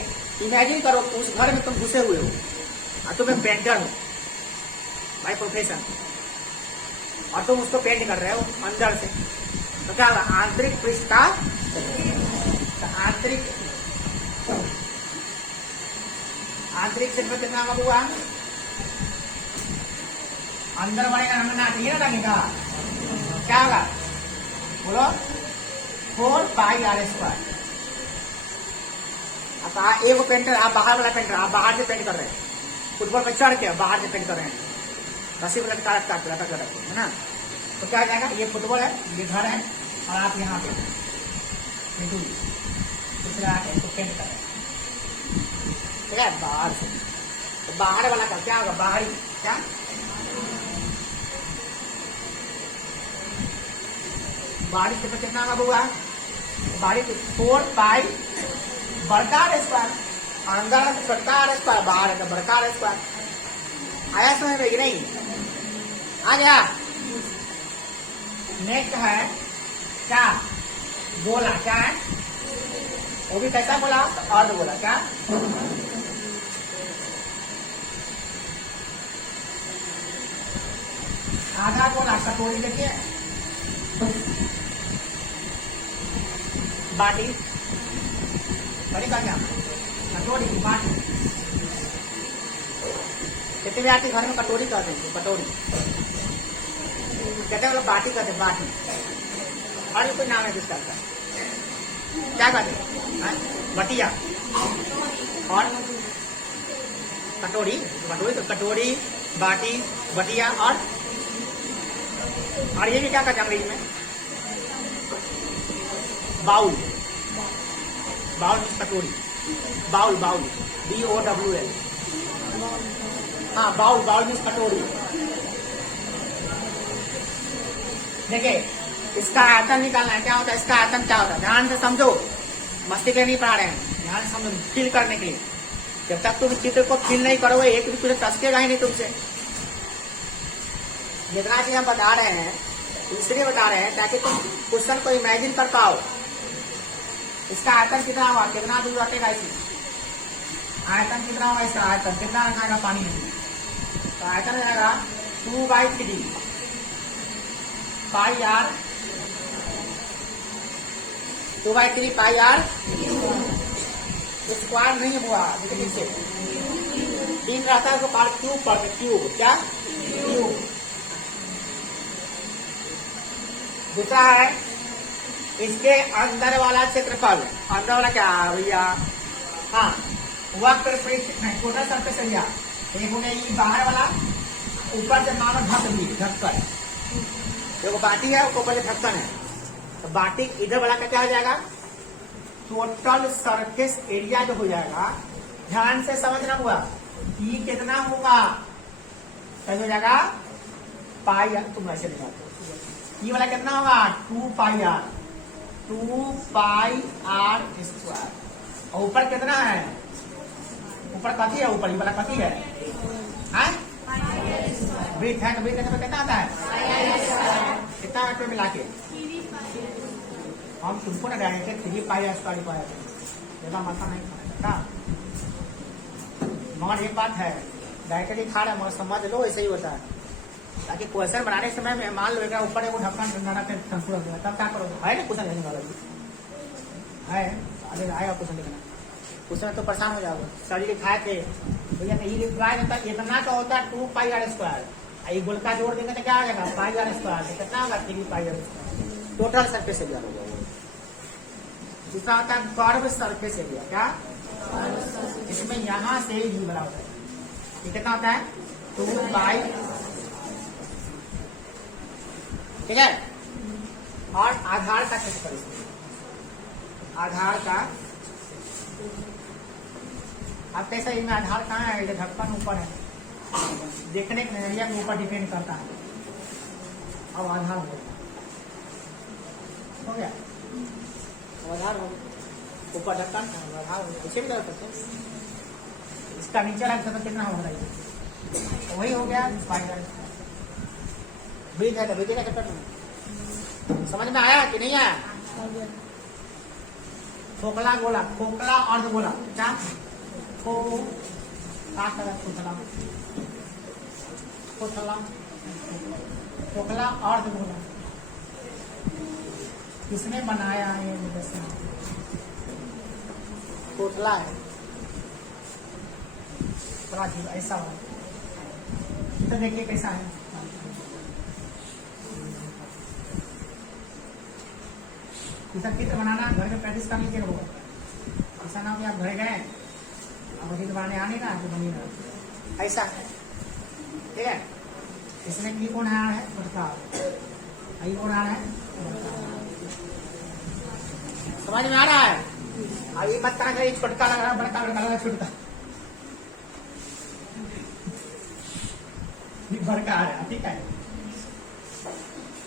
इमेजिन करो उस घर में तुम घुसे हुए हो और तुम्हें पेंटर हो बाय प्रोफेशन, और तुम उसको पेंट कर रहे हो अंदर से, तो क्या होगा? आंतरिक पृष्ठ का आंतरिक क्षेत्रफल कितना हुआ? अंदर बनेगा हमें ना चाहिए ना लगेगा, क्या होगा बोलो? 4πr²। अब एक पेंटर, आप बाहर वाला पेंटर, आप बाहर से पेंट कर रहे हैं, फुटबॉल पे चढ़ के बाहर से पेंट कर रहे हैं, रस्सी वाला काट है ना, तो क्या जाएगा? ये फुटबॉल है, ये घर है, और आप यहाँ पे इसको पेंट कर रहे हैं, ठीक है? बाहर से, तो बाहर वाला का क्या होगा? बाहरी क्या? बाहरी क्षेत्र कितना हुआ? बाहरी 4π बड़का R², अंदर है छोटका R², बाहर है तो बड़का R²। आया समझ में कि नहीं? आ गया। नेक्स्ट है क्या? गोला। क्या है वो भी? कैसा गोला? अर्ध गोला। क्या? आधा गोला कटोरी, देखिए बाटी, बड़ी क्या कटोरी बाटी, कितने भी आती घर में कटोरी कहते हैं, कटोरी कहते हैं, मतलब बाटी कहते हैं, बाटी, और कोई नाम है जिसका, क्या कहते हैं? बटिया और कटोरी, तो कटोरी, बाटी, बटिया, और ये भी क्या कहते हैं अंग्रेजी में? बाउल। बाउल कटोरी, बाउल BOWL। हाँ, बाउल मीन्स कटोरी। देखिए इसका आयतन निकालना है, क्या होता है इसका आयतन, क्या होता है? ध्यान से समझो, मस्ती के लिए नहीं पढ़ा रहे हैं, ध्यान से समझो, फील करने के लिए। जब तक तुम चित्र को फील नहीं करोगे एक भी तुझे टसकेगा ही नहीं तुमसे। जितना चीज हम बता रहे हैं इसलिए बता रहे हैं ताकि तुम क्वेश्चन को इमेजिन कर पाओ। इसका आयतन कितना हुआ, कितना दूर रखेगा इसमें, आयतन कितना होगा, इसका आयतन कितना रखाएगा पानी में, तो आयतन हो जाएगा 2/3 पाई आर, 2/3 पाई आर स्क्वायर नहीं हुआ, देखिए से 3 रहता है तो पार क्यूब पड़ते, क्यूब क्या क्यूब। दूसरा है इसके अंदर वाला क्षेत्रफल, अंदर वाला क्या भैया, हाँ वक्र पृष्ठ नहीं टोटल सरफेस एरिया, एक होने बाहर वाला ऊपर से मानो ढक्कन, देखो बाटी है ऊपर से ढक्कन है, तो बाटी इधर वाला का क्या हो जाएगा, टोटल सरफेस एरिया जो हो जाएगा, ध्यान से समझना हुआ, ये कितना होगा, कैसे हो जाएगा पाई आर, तुम ऐसे निकालो, ये वाला कितना होगा 2 pi are, 2 pi R square, और ऊपर कितना है, ऊपर कथी है, ऊपर ये वाला कथी है, ब्रीथ है, ब्रीथ में कितना आता है, कितना में मिला के हम तुमको ना डायरेक्ट 3 पाई आर स्क्वायर पाया, ज्यादा माथा नहीं खाना, मगर एक बात है डायरेक्टली खा रहे मगर समझ लो ऐसे ही होता है, ताकि क्वेश्चन बनाने के समय में मान लो ऊपर एक ढक्कन बनाना फिर संपूर्ण हो, तब क्या करोगे, है ना क्वेश्चन लिखने वाला है, आगे आएगा क्वेश्चन लिखना, क्वेश्चन तो परेशान हो जाओगे, सर लिखाए थे भैया नहीं लिखवाए जाता, इतना तो होता है 2 पाई आर स्क्वायर, ये गोलका जोड़ देंगे तो क्या हो जाएगा पाई आर स्क्वायर, कितना होगा 3 pi R square, total surface area हो जाएगा। दूसरा होता है कर्व सरफेस एरिया, क्या इसमें यहां से ही बड़ा होता है, ये कितना होता है 2 पाई, ठीक है। और आधार का क्षेत्रफल, आधार का अब कैसा इसमें आधार कहाँ है, ये ढक्कन ऊपर है, देखने के नजरिया के ऊपर डिपेंड करता है, अब आधार हो गया, आधार हो ऊपर ढक्कन आधार पीछे भी कर सकते, इसका नीचे लग सकता कितना होगा, वही हो गया ब्रीथ है, तो ब्रीथ का चक्कर समझ में आया कि नहीं आया, खोखला गोला, खोखला अर्ध गोला, क्या खोखला खोखला खोखला अर्ध गोला किसने बनाया है, खोखला है बड़ा ऐसा हो, तो देखिए कैसा है, चित्र बनाना घर में प्रैक्टिस कर लीजिए, होगा ऐसा ना कि आप घर गए अब चित्र बनाने आने का तो बनी रहा, ऐसा ठीक है। इसमें की कौन आ रहा है, छोटका, आई कौन आ रहा है, समझ में आ रहा है, अब ये मत करना छोटका लग रहा है, बड़का लग रहा है, छोटका बड़का आ रहा है, ठीक है,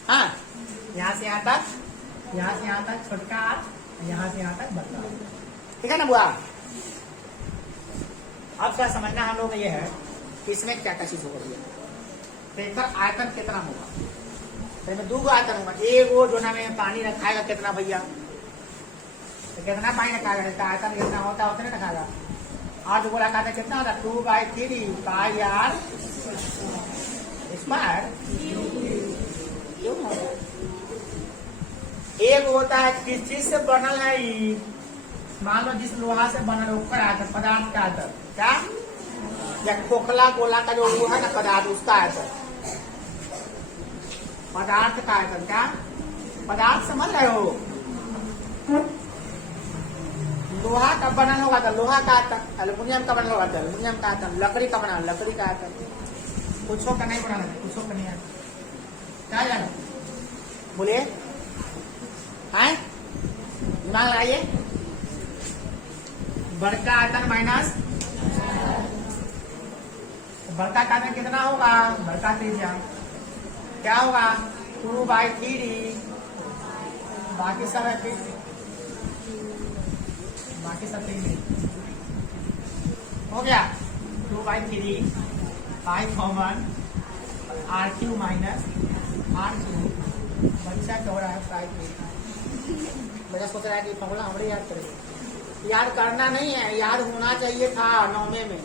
हाँ यहाँ से यहाँ तक, यहाँ से यहाँ तक छोटका, यहाँ से यहाँ तक बड़का, ठीक है ना बुआ। अब क्या समझना हम लोग ये है कि इसमें क्या क्या चीज होगी, देखकर आयतन कितना होगा, तो इसमें 2 आयतन होगा, एक वो जो ना में पानी रखाएगा कितना भैया, तो कितना पानी रखाएगा, इसका आयतन कितना होता है उतने रखाएगा, और जो बोला कहता कितना होता है 2/3 पाई आर स्क्वायर, एक होता है किस चीज से बनल है, मान लो जिस लोहा से बनल ऊपर आयतन, पदार्थ का आयतन, क्या या खोखला गोला का जो वो है ना पदार्थ, उसका आयतन, पदार्थ का आयतन, क्या पदार्थ समझ रहे हो, लोहा का बनल होगा तो लोहा का आयतन, एल्युमिनियम का बनल होगा तो एल्युमिनियम का आयतन, लकड़ी का बना लकड़ी का आयतन, कुछ का नहीं बनाना, कुछ का नहीं आता, क्या जाना बोलिए, है दिमाग लगाइए, बड़का आयतन माइनस बड़का का आयतन कितना होगा, बड़का त्रिज्या क्या होगा 2/3, बाकी सब है बाकी सब 3 हो गया, 2/3 pi common, R Q minus R Q बच्चा कह रहा है 5 बच्चा सोच रहा है कि फॉर्मूला हमारे याद करेंगे। याद करना नहीं है, याद होना चाहिए था 9वें में,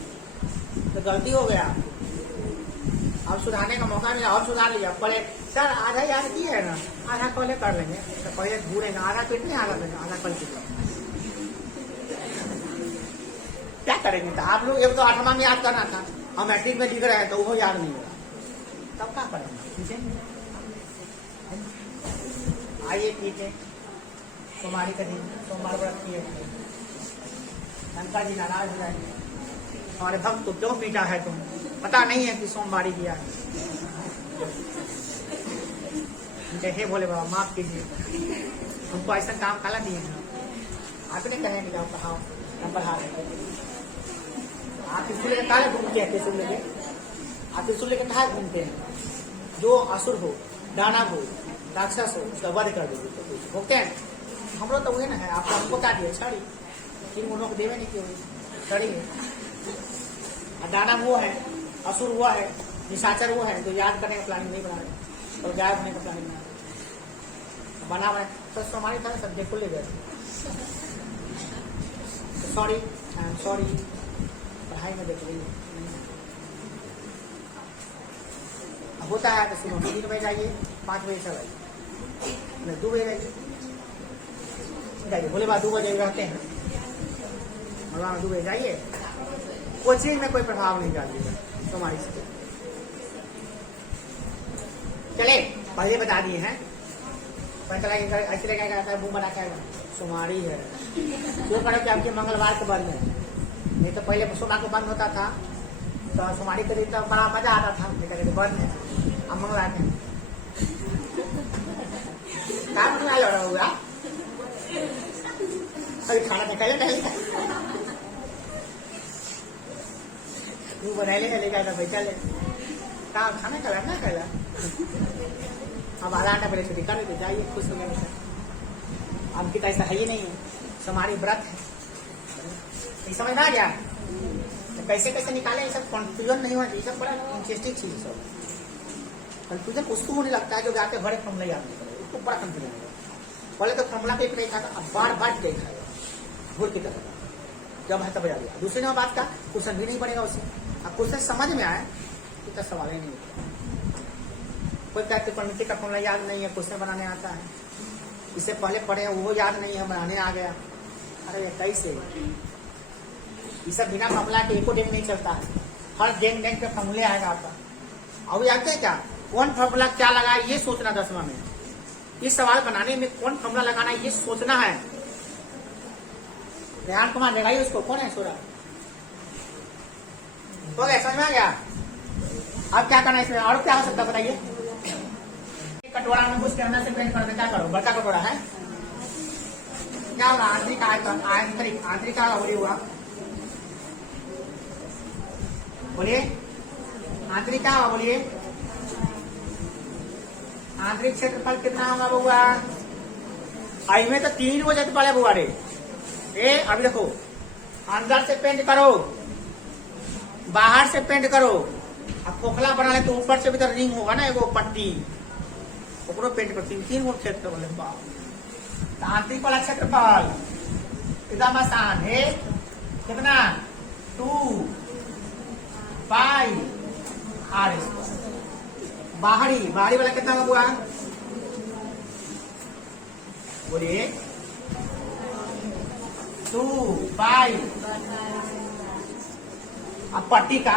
तो गलती हो गया। अब सुधारने का मौका मिला और सुधार लिया। पहले सर आधा याद किए है ना, आधा पहले कर लेंगे, तो पहले भूलेंगे, आधा पीट नहीं आधा लेंगे, आधा कल पीट क्या करेंगे। तो आप लोग एक तो 8वां में याद करना था, हम मैट्रिक में लिख रहे हैं तो वो याद नहीं होगा, तब क्या करेंगे। आइए ठीक है, सोमवारी का दिन, सोमवार व्रत किए, शंकर जी नाराज हो जाएंगे, हमारे भक्त तो क्यों पीटा है तुम, पता नहीं है कि सोमवारी किया है। हे भोले बाबा माफ कीजिए, हमको ऐसा काम काला दिए हैं, आप नहीं कहेंगे जाओ पढ़ाओ हम पढ़ा रहे। आप स्कूल लेकर काले घूमते हैं, कैसे लेके आप स्कूल लेकर कहा घूमते हैं। जो असुर हो, दानव हो, राक्षस हो, उसका वध कर देते भोगते हैं। हम लोग तो वही ना है, आप हमको क्या दिए छड़ी, 3 गुणों को देवे नहीं क्यों छड़ी है। दानव वो है, असुर हुआ है, निशाचर वो है जो याद करने का प्लानिंग नहीं बना रहे और गायब होने का प्लानिंग बना रहे। तो हमारी तरह सब देखो ले गए, सॉरी आई एम सॉरी, पढ़ाई में देख रही होता है तो सुनो, 3 बजे जाइए, 5 बजे चल आइए, 2 बजे जाइए, भोले बाबा 2 बजे रहते हैं, भगवान 2 बजे जाइए। कोचिंग में कोई प्रभाव नहीं डालिएगा तुम्हारी से। चले पहले बता दिए हैं, ऐसे लगा मुंह बना के सोमवारी है, जो करो कि आपके मंगलवार को बंद है, नहीं तो पहले सोमवार को बंद होता था, तो सोमवारी के दिन तो बड़ा मजा आता था, लेकिन बंद है अब मंगलवार में काम नहीं लड़ा हुआ। अभी खाना पहले तू बनाए लेगा बैठा ले काम खाना खा ना खा। अब आधा घंटा पहले छुट्टी कर देते, जाइए खुश हो गए। अब की तो ऐसा है ही नहीं है, हमारी व्रत है, समझ में आ गया। तो कैसे कैसे निकाले, ये सब कंफ्यूजन नहीं होना चाहिए, सब बड़ा इंटरेस्टिंग चीज है। कंफ्यूजन उसको होने लगता है जो जाके बड़े फॉर्मूला याद नहीं करे, उसको बड़ा कंफ्यूजन होगा। पहले तो फॉर्मूला पे नहीं था, अब बार बार देखाएगा घूर की तरह, जब है तब आ गया। दूसरी नंबर बात का क्वेश्चन भी नहीं बनेगा उससे, अब क्वेश्चन समझ में आए तो सवाल ही नहीं होता। कोई कहते प्रमिति का फॉर्मूला याद नहीं है, क्वेश्चन बनाने आता है, इससे पहले पढ़े वो याद नहीं है, बनाने आ गया। अरे ये कैसे, ये सब बिना फॉर्मूला के एको दिन नहीं चलता है, हर दिन दिन के फॉर्मूले आएगा आपका। अब जानते हैं क्या, कौन फॉर्मूला क्या लगा है ये सोचना 10वां में, इस सवाल बनाने में कौन फॉर्मूला लगाना है ये सोचना है। ध्यान कुमार लगाइए उसको, कौन है सोरा, हो गया, समझ में आ गया। अब क्या करना है इसमें, और क्या हो सकता है बताइए। कटोरा में कुछ अंदर से पेंट कर दे, क्या करो, बड़का कटोरा है, क्या होगा, आंतरिक आयतन, आंतरिक हुआ, बोलिए आंतरिक क्या होगा, बोलिए आंतरिक क्षेत्रफल कितना होगा बउआ। आई में तो 3 हो जाते पड़े बुआ रे। अभी देखो, अंदर से पेंट करो, बाहर से पेंट करो, अब खोखला बना ले तो ऊपर से भी तो रिंग होगा ना, एगो पट्टी, ओकरो पेंट कर 3 गो क्षेत्रफल है। आंतरिक वाला क्षेत्रफल एकदम आसान है, कितना 2 पाई आर स्क्वायर। बाहरी वाला कितना हुआ, बोलिए 2 पाई। अब पट्टी का